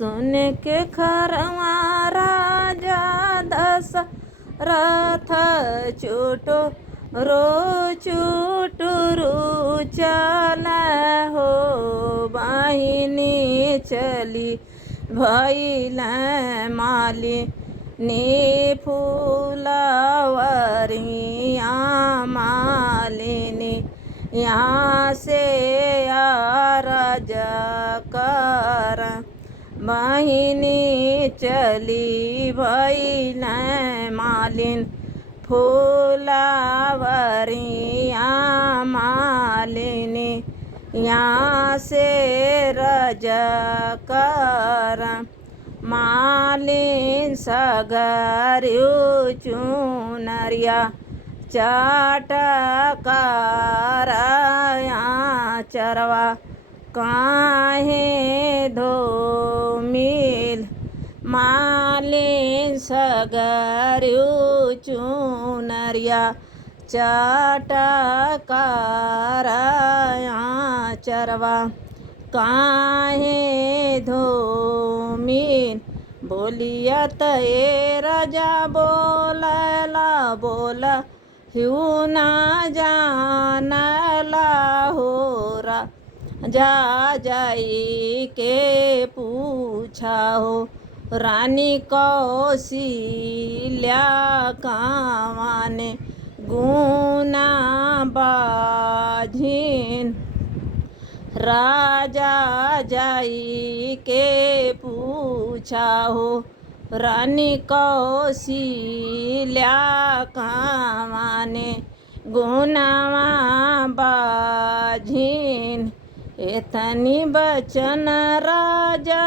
सुन के खरवा राजा दशरथ चुटो रो चुटुरु चल हो बहिनी चली भइल मालिनी फूलवरिया मालिनी यहाँ से अरज कर बहिनी चली भइल मालिन फूलवरिया मालिनी यहाँ से रज कर मालिन सगर्यु चुनरिया चटकाराया चरवा काहे धो मिल मालिन सगर्यु चुनरिया चटकाराया चरवा काहे धूमिन बोलियत ए राजा बोलला बोल हिउ ना जानला होरा जा जाई के पूछा हो रानी कौशल्या कावाने गुना बाझिन राजा जाई के पूछा हो रानी कौशल्या कावाने गुनावा बाझिन एतनी बचन राजा